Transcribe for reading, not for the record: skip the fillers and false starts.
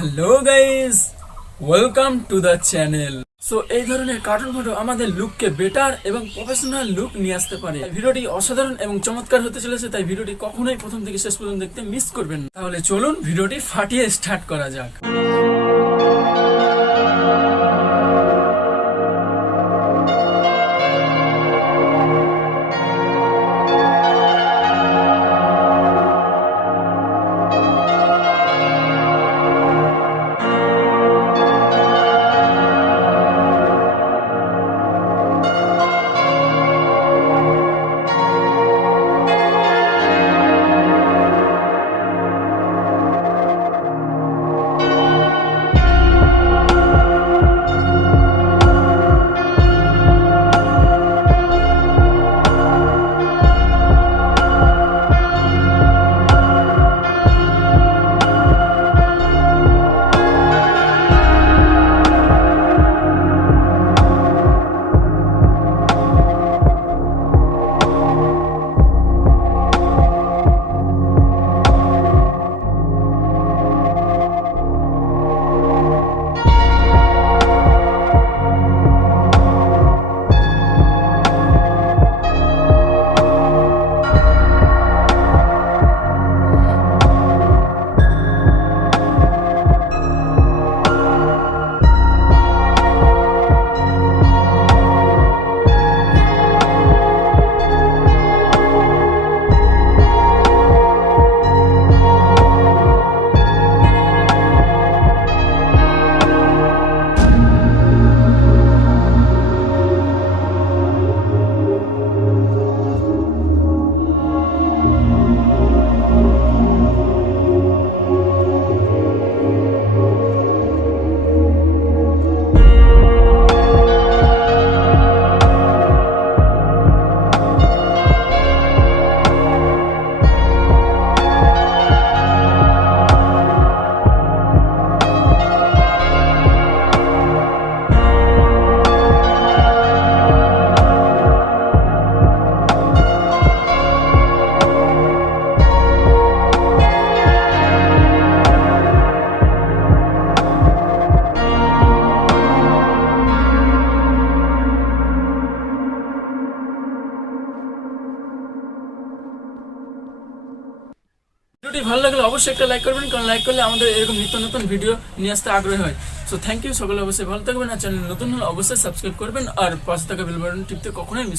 Hello guys, welcome to the channel. So এই ধরনের cartoon photo আমাদের লুককে বেটার এবং প্রফেশনাল লুক নিয়ে আসতে পারে। ভিডিওটি অসাধারণ এবং চমৎকার হতে চলেছে, তাই ভিডিওটি কখনোই প্রথম থেকে শেষ পর্যন্ত দেখতে মিস করবেন না। তাহলে চলুন ভিডিওটি ফাটিয়ে স্টার্ট করা যাক। ভিডিওটি ভালো লাগলে অবশ্যই একটা লাইক করবেন, কারণ লাইক করলে আমাদের এরকম নিত্য নতুন ভিডিও নিয়ে আসতে আগ্রহী হয়। সো থ্যাংক ইউ, সকলে অবশ্যই ভালো থাকবেন, আর চ্যানেল নতুন হলে অবশ্যই সাবস্ক্রাইব করবেন, আর পাশে থাকা বেল বাটন টিপতে কখনোই মিস